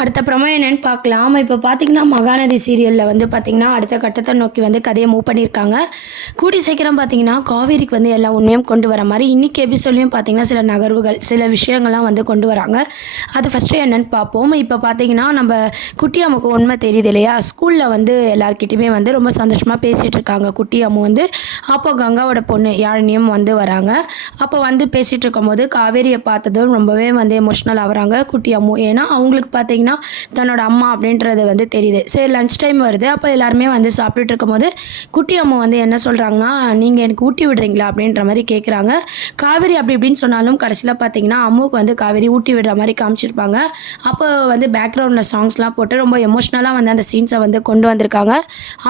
அடுத்த ப்ரோமோ என்னன்னு பார்க்கலாம். இப்போ பார்த்தீங்கன்னா, மகாநதி சீரியல்ல வந்து பார்த்தீங்கன்னா, அடுத்த கட்டத்த நோக்கி வந்து கதைய மூவ் பண்ணியிருக்காங்க. கூடிய சீக்கிரம் பார்த்தீங்கன்னா, காவேரிக்கு வந்து எல்லா உண்மையும் கொண்டு வர மாரி, இன்னைக்கு எபிசோட்லயும் பார்த்தீங்கன்னா, சில நகர்வுகள், சில விஷயங்கள்லாம் வந்து கொண்டு வராங்க. அது ஃபர்ஸ்ட்டு என்னன்னு பார்ப்போம். இப்போ பார்த்தீங்கன்னா, நம்ப குட்டி அம்முக்கு உண்மை தெரியுது இல்லையா? ஸ்கூல்ல வந்து எல்லார்கிட்டயுமே வந்து ரொம்ப சந்தோஷமா பேசிட்டு இருக்காங்க. குட்டி அம்மு வந்து. அப்போ கங்காவோட பொண்ணு யாழினியும் வந்து வராங்க. அப்போ வந்து பேசிட்டு இருக்கும்போது, காவேரிய பார்த்ததும் ரொம்பவே வந்து எமோஷனல் ஆகுறாங்க குட்டி அம்மு. ஏன்னா, அவங்களுக்கு பார்த்தீங்கன்னா தன்னோட அம்மா அப்படின்றது வந்து தெரியுது. சரி லஞ்ச் டைம் வருது. அப்போ எல்லாருமே வந்து சாப்பிட்டுட்டு இருக்கும்போது குட்டி அம்மா வந்து என்ன சொல்கிறாங்கன்னா, நீங்கள் எனக்கு ஊட்டி விடுறீங்களா அப்படின்ற மாதிரி கேட்குறாங்க. காவேரி அப்படி இப்படின்னு சொன்னாலும் கடைசியில் பார்த்தீங்கன்னா அம்முக்கு வந்து காவேரி ஊட்டி விடுற மாதிரி காமிச்சிருப்பாங்க. அப்போ வந்து பேக்ரவுண்டில் சாங்ஸ்லாம் போட்டு ரொம்ப எமோஷ்னலாக வந்து அந்த சீன்ஸை வந்து கொண்டு வந்திருக்காங்க.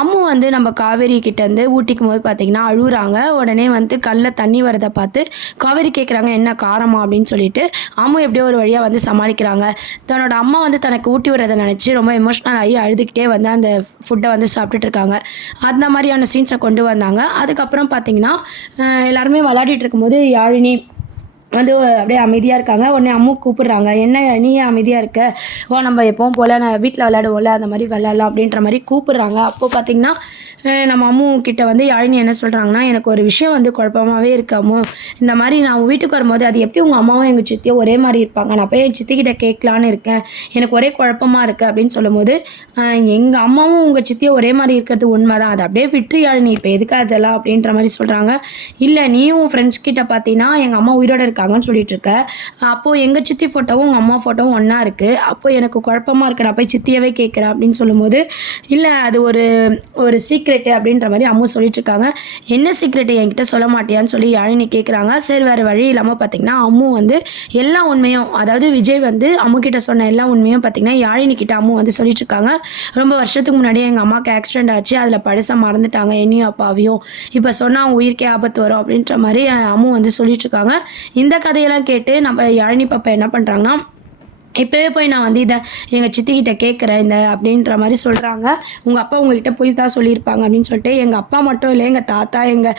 அம்மு வந்து நம்ம காவேரி கிட்டேருந்து ஊட்டிக்கும் போது பார்த்தீங்கன்னா அழுகுறாங்க. உடனே வந்து கண்ணில் தண்ணி வரதை பார்த்து காவேரி கேட்குறாங்க என்ன காரமா அப்படின்னு சொல்லிட்டு. அம்மு எப்படியோ ஒரு வழியாக வந்து சமாளிக்கிறாங்க. தன்னோட அம்மா வந்து தனக்கு ஊட்டி விடுறத நினச்சி ரொம்ப எமோஷ்னல் ஆகி அழுதுகிட்டே வந்து அந்த ஃபுட்டை வந்து சாப்பிட்டுட்டு இருக்காங்க. அந்த மாதிரியான சீன்ஸை கொண்டு வந்தாங்க. அதுக்கப்புறம் பார்த்தீங்கன்னா எல்லாருமே விளையாடிட்டு இருக்கும்போது யாழினி வந்து அப்படியே அமைதியாக இருக்காங்க. உடனே அம்மு கூப்பிடுறாங்க. என்ன நீ ஏன் அமைதியாக இருக்க? ஓ நம்ம எப்பவும் போல் நான் வீட்டில் விளையாடுவோம்ல அந்த மாதிரி விளையாடலாம் அப்படின்ற மாதிரி கூப்பிடுறாங்க. அப்போது பார்த்தீங்கன்னா நம்ம அம்மு கிட்ட வந்து யாழினி என்ன சொல்கிறாங்கன்னா, எனக்கு ஒரு விஷயம் வந்து குழப்பமாகவே இருக்கு அம்மு. இந்த மாதிரி நான் உங்கள் வீட்டுக்கு வரும்போது அது எப்படி உங்கள் அம்மாவும் எங்கள் சித்தியும் ஒரே மாதிரி இருப்பாங்க? நான் போய் என் சித்திக்கிட்ட கேட்கலான்னு இருக்கேன். எனக்கு ஒரே குழப்பமாக இருக்குது அப்படின்னு சொல்லும்போது, எங்கள் அம்மாவும் உங்கள் சித்தியும் ஒரே மாதிரி இருக்கிறது உண்மை தான். அதை அப்படியே விட்டு யாழினி இப்போ எதுக்கு அதெல்லாம் அப்படின்ற மாதிரி சொல்கிறாங்க. இல்லை நீயும் உன் ஃப்ரெண்ட்ஸ் கிட்ட பார்த்தீங்கன்னா எங்கள் அம்மா உயிரோட இருக்காங்கன்னு சொல்லிட்டு இருக்க. அப்போது எங்கள் சித்தி ஃபோட்டோவும் உங்கள் அம்மா ஃபோட்டோவும் ஒன்றா இருக்குது. அப்போ எனக்கு குழப்பமாக இருக்குது. நான் போய் சித்தியவே கேட்குறேன் அப்படின்னு சொல்லும்போது, இல்லை அது ஒரு ஒரு சீக்ரெட்டு அப்படின்ற மாதிரி அம்மா சொல்லிட்டு இருக்காங்க. என்ன சீக்ரெட்டு என்கிட்ட சொல்ல மாட்டியான்னு சொல்லி யாழினி கேட்குறாங்க. சரி வேறு வழி இல்லாமல் பார்த்தீங்கன்னா அம்மு வந்து எல்லா உண்மையும், அதாவது விஜய் வந்து அம்மு கிட்ட சொன்ன எல்லா உண்மையும் பார்த்தீங்கன்னா யாழினி கிட்ட அம்மு வந்து சொல்லிட்டு இருக்காங்க. ரொம்ப வருஷத்துக்கு முன்னாடியே எங்கள் அம்மாவுக்கு ஆக்சிடென்ட் ஆச்சு. அதில் பழச மறந்துட்டாங்க என்னையும் அப்பாவையும். இப்போ சொன்னால் அவங்க உயிருக்கே ஆபத்து வரும் அப்படின்ற மாதிரி அம்மு வந்து சொல்லிட்டு இருக்காங்க. இந்த கதையெல்லாம் கேட்டு நம்ம யாழினி பாப்பா என்ன பண்ணுறாங்கன்னா, இப்போவே போய் நான் வந்து இதை எங்கள் சித்திக்கிட்ட கேட்குறேன் இந்த அப்படின்ற மாதிரி சொல்கிறாங்க. உங்கள் அப்பா உங்ககிட்ட போய் தான் சொல்லியிருப்பாங்க அப்படின்னு சொல்லிட்டு, எங்கள் அப்பா மட்டும் இல்லை எங்கள் தாத்தா எங்கள்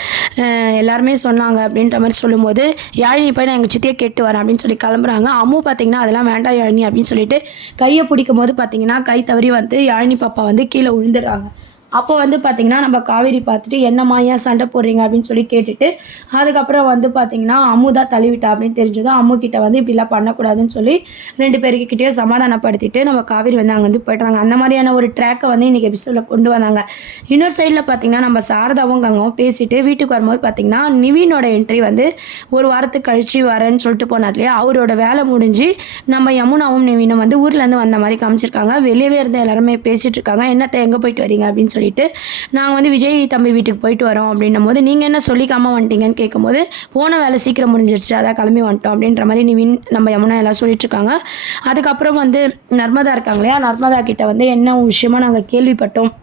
எல்லாருமே சொன்னாங்க அப்படின்ற மாதிரி சொல்லும்போது, யாழினி போய் நான் எங்கள் சித்தியை கேட்டு வரேன் அப்படின்னு சொல்லி கிளம்புறாங்க. அம்மு பார்த்தீங்கன்னா அதெல்லாம் வேண்டாம் யாழினி அப்படின்னு சொல்லிட்டு கையை பிடிக்கும் போது பார்த்தீங்கன்னா கை தவறி வந்து யாழினி பாப்பா வந்து கீழே விழுந்துடுறாங்க. அப்போ வந்து பார்த்தீங்கன்னா நம்ம காவேரி பார்த்துட்டு என்னம்மா ஏன் சண்டை போடுறீங்க அப்படின்னு சொல்லி கேட்டுட்டு, அதுக்கப்புறம் வந்து பார்த்தீங்கன்னா அம்மு தான் தள்ளிவிட்டா அப்படின்னு தெரிஞ்சதும் அம்மு கிட்ட வந்து இப்படிலாம் பண்ணக்கூடாதுன்னு சொல்லி 2 பேருக்கிட்டேயும் சமாதானப்படுத்திட்டு நம்ம காவேரி வந்து அங்கே வந்து போய்ட்றாங்க. அந்த மாதிரியான ஒரு ட்ராக்கை வந்து இன்றைக்கி எபிசோடில் கொண்டு வந்தாங்க. இன்னொரு சைடில் பார்த்தீங்கன்னா நம்ம சாரதாவும் கங்காவும் பேசிட்டு வீட்டுக்கு வரும்போது பார்த்தீங்கன்னா நிவினோட என்ட்ரி வந்து ஒரு வாரத்துக்கு கழிச்சு வரேன்னு சொல்லிட்டு போனார் இல்லையா, அவரோட வேலை முடிஞ்சு நம்ம யமுனாவும் நிவினும் வந்து ஊர்லேருந்து வந்த மாதிரி காமிச்சிருக்காங்க. வெளியவே இருந்து எல்லாருமே பேசிகிட்டு இருக்காங்க. என்னத்தை எங்கே போயிட்டு வரீங்க அப்படின்னு சொல்லிட்டு, நாங்கள் வந்து விஜய் தம்பி வீட்டுக்கு போயிட்டு வரோம் அப்படின்னும் போது, நீங்கள் என்ன சொல்லிக்காமல் வந்துட்டீங்கன்னு கேட்கும்போது, போன வேலை சீக்கிரம் முடிஞ்சிருச்சு அதான் கிளம்பி வந்துட்டோம் அப்படின்ற மாதிரி நிவின் நம்ம யமுனா எல்லாம் சொல்லிட்டு இருக்காங்க. அதுக்கப்புறம் வந்து நர்மதா இருக்காங்க இல்லையா, நர்மதா கிட்ட வந்து என்ன விஷயமா நாங்கள் கேள்விப்பட்டோம்,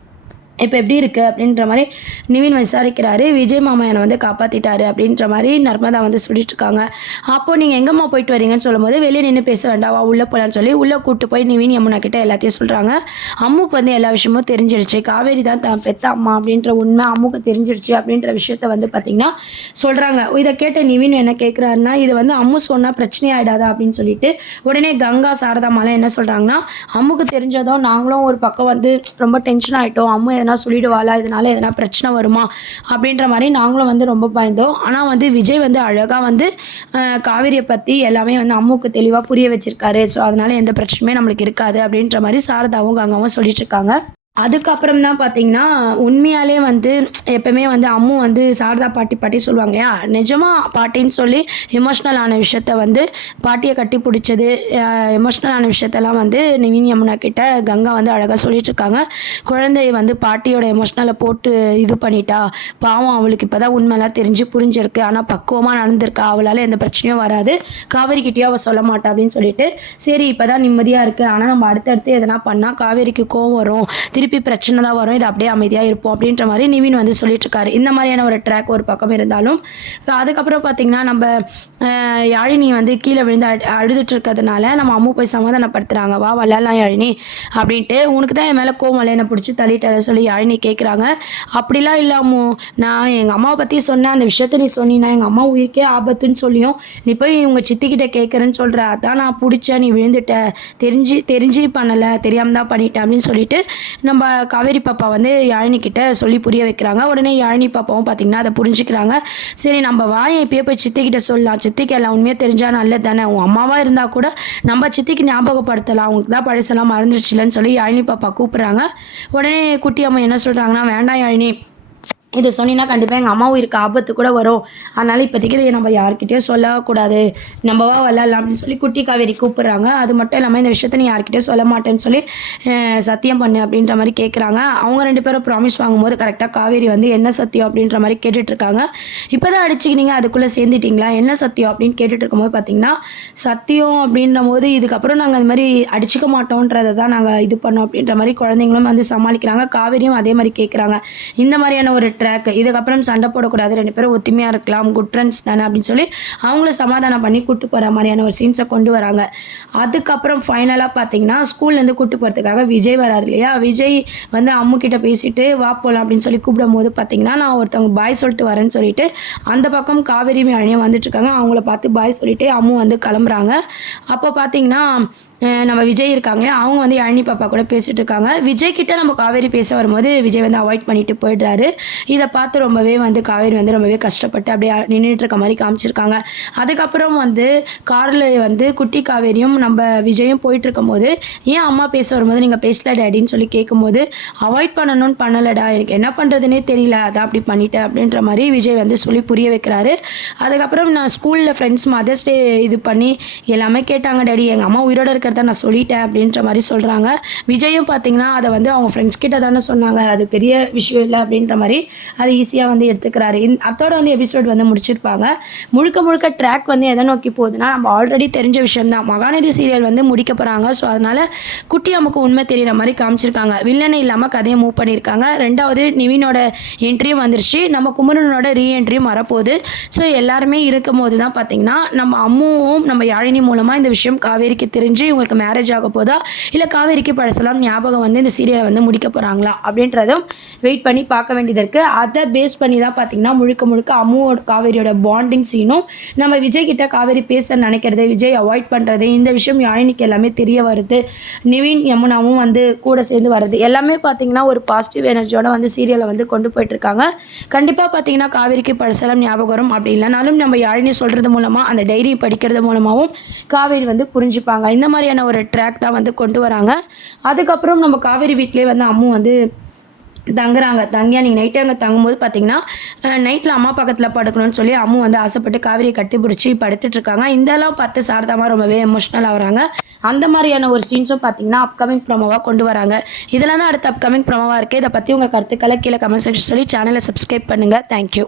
இப்போ எப்படி இருக்குது அப்படின்ற மாதிரி நிவின் விசாரிக்கிறாரு. விஜய் மாமா என்னை வந்து காப்பாற்றிட்டாரு அப்படின்ற மாதிரி நர்மதா வந்து சொல்லிட்டுருக்காங்க. அப்போது நீங்கள் எங்கம்மா போயிட்டு வரீங்கன்னு சொல்லும்போது, வெளியே நின்று பேச வேண்டாவா உள்ளே போகலான்னு சொல்லி உள்ளே கூப்பிட்டு போய் நிவின் யமுனா கிட்ட எல்லாத்தையும் சொல்கிறாங்க. அம்முக்கு வந்து எல்லா விஷயமும் தெரிஞ்சிடுச்சு. காவேரி தான் தான் பெத்த அம்மா அப்படின்ற உண்மை அம்முக்கு தெரிஞ்சிடுச்சு அப்படின்ற விஷயத்த வந்து பார்த்திங்கன்னா சொல்கிறாங்க. இதை கேட்ட நிவின் என்ன கேட்குறாருன்னா, இது வந்து அம்மு சொன்னால் பிரச்சனை ஆகிடாதா அப்படின்னு சொல்லிட்டு, உடனே கங்கா சாரதாமாலாம் என்ன சொல்கிறாங்கன்னா, அம்முக்கு தெரிஞ்சதும் நாங்களும் ஒரு பக்கம் வந்து ரொம்ப டென்ஷன் ஆகிட்டோம். அம்மு எதனா சொல்லிடுவாளா, இதனால எதனா பிரச்சனை வருமா அப்படின்ற மாதிரி நாங்களும் வந்து ரொம்ப பயந்தோம். ஆனால் வந்து விஜய் வந்து அழகாக வந்து காவேரியை பற்றி எல்லாமே வந்து அம்முக்கு தெளிவாக புரிய வச்சிருக்காரு. ஸோ அதனால எந்த பிரச்சனையுமே நம்மளுக்கு இருக்காது அப்படின்ற மாதிரி சாரதாவும் கங்காவும் சொல்லிட்டு இருக்காங்க. அதுக்கப்புறம் தான் பார்த்தீங்கன்னா, உண்மையாலே வந்து எப்பவுமே வந்து அம்மு வந்து சாரதா பாட்டி பாட்டி சொல்லுவாங்க இல்லையா, நிஜமா பாட்டின்னு சொல்லி எமோஷ்னல் ஆன விஷயத்த வந்து பாட்டியை கட்டி பிடிச்சது, எமோஷ்னல் ஆன விஷயத்தெல்லாம் வந்து நிவின் யமுனா கிட்ட கங்கா வந்து அழகாக சொல்லிட்டுருக்காங்க. குழந்தை வந்து பாட்டியோட எமோஷ்னலை போட்டு இது பண்ணிட்டா, பாவம் அவளுக்கு இப்போ தான் உண்மைலாம் தெரிஞ்சு புரிஞ்சிருக்கு. ஆனால் பக்குவமாக நடந்திருக்கா, அவளால் எந்த பிரச்சனையும் வராது, காவேரிக்கிட்டேயும் அவள் சொல்ல மாட்டா அப்படின்னு சொல்லிட்டு, சரி இப்போ தான் நிம்மதியாக இருக்குது. ஆனால் நம்ம அடுத்தடுத்து எதனா பண்ணால் காவேரிக்கு கோவம் வரும், திருப்பி பிரச்சனை தான் வரும், இது அப்படியே அமைதியாக இருப்போம் அப்படின்ற மாதிரி நிவின் வந்து சொல்லிட்டு இருக்காரு. இந்த மாதிரியான ஒரு ட்ராக் ஒரு பக்கம் இருந்தாலும் அதுக்கப்புறம் பார்த்தீங்கன்னா நம்ம யாழினி வந்து கீழே விழுந்து அழுதுட்டு இருக்கிறதுனால நம்ம அம்மு போய் சமாதானப்படுத்துகிறாங்க. வா விளையாடலாம் யாழினி அப்படின்ட்டு. உனக்கு தான் என் மேலே கோவம் என்னை பிடிச்சி தள்ளிட்டார சொல்லி யாழினி கேட்குறாங்க. அப்படிலாம் இல்லாமோ, நான் எங்கள் அம்மாவை பற்றி சொன்னேன், அந்த விஷயத்த நீ சொன்னீங்கன்னா எங்கள் அம்மா உயிருக்கே ஆபத்துன்னு சொல்லியும் நீ போய் உங்கள் சித்திக்கிட்ட கேட்குறேன்னு சொல்கிற, அதான் நான் பிடிச்சேன், நீ விழுந்துட்ட, தெரிஞ்சு பண்ணலை, தெரியாமல் தான் பண்ணிட்டேன் அப்படின்னு சொல்லிட்டு நம்ம காவேரி பாப்பா வந்து யாழினி கிட்ட சொல்லி புரிய வைக்கிறாங்க. உடனே யாழினி பாப்பாவும் பார்த்தீங்கன்னா அதை புரிஞ்சுக்கிறாங்க. சரி நம்ம வாயை இப்பயே போய் சித்திக்கிட்ட சொல்லலாம், சித்திக்கு எல்லாம் உண்மையாக தெரிஞ்சால் நல்லது தானே, உன் அம்மாவாக இருந்தால் கூட நம்ம சித்திக்கு ஞாபகப்படுத்தலாம், அவங்களுக்கு தான் பழசெல்லாம் மறந்துடுச்சுலன்னு சொல்லி யாழினி பாப்பா கூப்பிட்றாங்க. உடனே குட்டி அம்மா என்ன சொல்கிறாங்கன்னா, வேண்டாம் யாழினி, இது சொன்னீங்கன்னா கண்டிப்பாக எங்கள் அம்மா உயிருக்கு ஆபத்து கூட வரும், அதனால் இப்போதைக்கு இதை நம்ம யார்கிட்டயும் சொல்லக்கூடாது, நம்மவா விளையாடலாம் அப்படின்னு சொல்லி குட்டி காவேரி கூப்பிட்றாங்க. அது மட்டும் இல்லாமல் இந்த விஷயத்த நீ யார்கிட்டயும் சொல்ல மாட்டேன்னு சொல்லி சத்தியம் பண்ணு அப்படின்ற மாதிரி கேட்குறாங்க. அவங்க 2 பேரும் ப்ராமிஸ் வாங்கும்போது கரெக்டாக காவேரி வந்து என்ன சத்தியம் அப்படின்ற மாதிரி கேட்டுட்ருக்காங்க. இப்போ தான் அடிச்சுக்கினீங்க, அதுக்குள்ளே சேர்ந்துட்டிங்களா, என்ன சத்தியம் அப்படின்னு கேட்டுட்டு இருக்கும்போது பார்த்தீங்கன்னா, சத்தியம் அப்படின்ற போது இதுக்கப்புறம் நாங்கள் அது மாதிரி அடிச்சுக்க மாட்டோன்றதை தான் நாங்கள் இது பண்ணோம் அப்படின்ற மாதிரி குழந்தைங்களும் வந்து சமாளிக்கிறாங்க. காவேரியும் அதே மாதிரி கேட்குறாங்க. இந்த மாதிரியான ஒரு ட்ராக், இதுக்கப்புறம் சண்டை போடக்கூடாது, 2 பேரும் ஒத்துமையாக இருக்கலாம், குட் ஃப்ரெண்ட்ஸ் தானே அப்படின்னு சொல்லி அவங்கள சமாதானம் பண்ணி கூட்டு போகிற மாதிரியான ஒரு சீன்ஸை கொண்டு வராங்க. அதுக்கப்புறம் ஃபைனலாக பார்த்தீங்கன்னா ஸ்கூல்லேருந்து கூட்டு போகிறதுக்காக விஜய் வராரு இல்லையா, விஜய் வந்து அம்மு கிட்ட பேசிட்டு வா போகலாம் அப்படின்னு சொல்லி கூப்பிடும் போது பார்த்தீங்கன்னா, நான் ஒருத்தவங்க பாய் சொல்லிட்டு வரேன்னு சொல்லிட்டு அந்த பக்கம் காவேரி அழியும் வந்துட்டுருக்காங்க. அவங்கள பார்த்து பாய் சொல்லிட்டு அம்மு வந்து கிளம்புறாங்க. அப்போ பார்த்தீங்கன்னா நம்ம விஜய் இருக்காங்க, அவங்க வந்து யாழினி பாப்பா கூட பேசிகிட்டு இருக்காங்க. விஜய் கிட்ட நம்ம காவேரி பேச வரும்போது விஜய் வந்து அவாய்ட் பண்ணிட்டு போயிடுறாரு. இதை பார்த்து ரொம்பவே வந்து காவேரி வந்து ரொம்பவே கஷ்டப்பட்டு அப்படியே நின்றுட்டு இருக்க மாதிரி காமிச்சிருக்காங்க. அதுக்கப்புறம் வந்து காரில் வந்து குட்டி காவேரியும் நம்ம விஜயும் போயிட்டு இருக்கும்போது, ஏன் அம்மா பேச வரும்போது நீங்கள் பேசல டேடின்னு சொல்லி கேட்கும்போது, அவாய்ட் பண்ணணும்னு பண்ணலடா, எனக்கு என்ன பண்ணுறதுனே தெரியல, அதான் அப்படி பண்ணிட்டேன் அப்படின்ற மாதிரி விஜய் வந்து சொல்லி புரிய வைக்கிறாரு. அதுக்கப்புறம் நான் ஸ்கூலில் ஃப்ரெண்ட்ஸ் மதர்ஸ் டே இது பண்ணி எல்லாமே கேட்டாங்க டேடி, எங்கள் அம்மா உயிரோடு இருக்கிறத நான் சொல்லிட்டேன் அப்படின்ற மாதிரி சொல்கிறாங்க. விஜயும் பார்த்தீங்கன்னா அதை வந்து அவங்க ஃப்ரெண்ட்ஸ் கிட்ட தானே சொன்னாங்க, அது பெரிய விஷயம் இல்லை அப்படின்ற மாதிரி அது ஈஸியாக வந்து எடுத்துக்கிறாரு. அதோட வந்து எபிசோட் வந்து முடிச்சிருப்பாங்க. முழுக்க ட்ராக் வந்து எதை நோக்கி போகுதுன்னா, நம்ம ஆல்ரெடி தெரிஞ்ச விஷயம்தான், மகாநதி சீரியல் வந்து முடிக்க போகிறாங்க. ஸோ அதனால் குட்டி அம்முக்கு உண்மை தெரிகிற மாதிரி காமிச்சிருக்காங்க. வில்லனை இல்லாமல் கதையை மூவ் பண்ணியிருக்காங்க. 2வது நிவினோட என்ட்ரியும் வந்துருச்சு, நம்ம குமரனோட ரீஎன்ட்ரியும் வரப்போகுது. ஸோ எல்லாருமே இருக்கும் போது தான் பார்த்தீங்கன்னா நம்ம அம்முவும் நம்ம யாழினி மூலமாக இந்த விஷயம் காவேரிக்கு தெரிஞ்சு இவங்களுக்கு மேரேஜ் ஆக போதா, இல்லை காவேரிக்கு பழசெல்லாம் ஞாபகம் வந்து இந்த சீரியலை வந்து முடிக்க போகிறாங்களா அப்படின்றதும் வெயிட் பண்ணி பார்க்க வேண்டியது இருக்குது. அதை பேஸ் பண்ணி தான் பார்த்தீங்கன்னா முழுக்க அம்முவோட காவேரியோட பாண்டிங் சீனும், நம்ம விஜய் கிட்ட காவேரி பேச நினைக்கிறது, விஜய் அவாய்ட் பண்ணுறது, இந்த விஷயம் யாழினிக்கு எல்லாமே தெரிய வருது, நிவின் யமுனாவும் வந்து கூட சேர்ந்து வருது, எல்லாமே பார்த்தீங்கன்னா ஒரு பாசிட்டிவ் எனர்ஜியோட வந்து சீரியலை வந்து கொண்டு போயிட்டுருக்காங்க. கண்டிப்பாக பார்த்தீங்கன்னா காவேரிக்கு பழசெல்லாம் ஞாபகம் வரும், அப்படி இல்லைனாலும் நம்ம யாழினி சொல்கிறது மூலமாக அந்த டைரி படிக்கிறது மூலமாகவும் காவேரி வந்து புரிஞ்சுப்பாங்க. இந்த மாதிரியான ஒரு ட்ராக் தான் வந்து கொண்டு வராங்க. அதுக்கப்புறம் நம்ம காவேரி வீட்டிலே வந்து அம்மு வந்து தங்குறாங்க. தங்கி அன்றைக்கி நைட்டு அங்கே தங்கும்போது பார்த்தீங்கன்னா நைட்டில் அம்மா பக்கத்தில் படுக்கணும்னு சொல்லி அம்மு வந்து ஆசைப்பட்டு காவேரியை கட்டி பிடிச்சி படுத்துட்ருக்காங்க. இதெல்லாம் பார்த்து சாரதாமா ரொம்பவே எமோஷ்னல் ஆகுறாங்க. அந்த மாதிரியான ஒரு சீன்ஸும் பார்த்தீங்கன்னா அப்கமிங் ப்ரோமோவாக கொண்டு வராங்க. இதெல்லாம் தான் அடுத்த அப்கமிங் ப்ரோமோவாக இருக்குது. இதை பற்றி உங்கள் கருத்துக்களை கீழே கமெண்ட் செக்ஷன் சொல்லி சேனலை சப்ஸ்கிரைப் பண்ணுங்கள். தேங்க்யூ.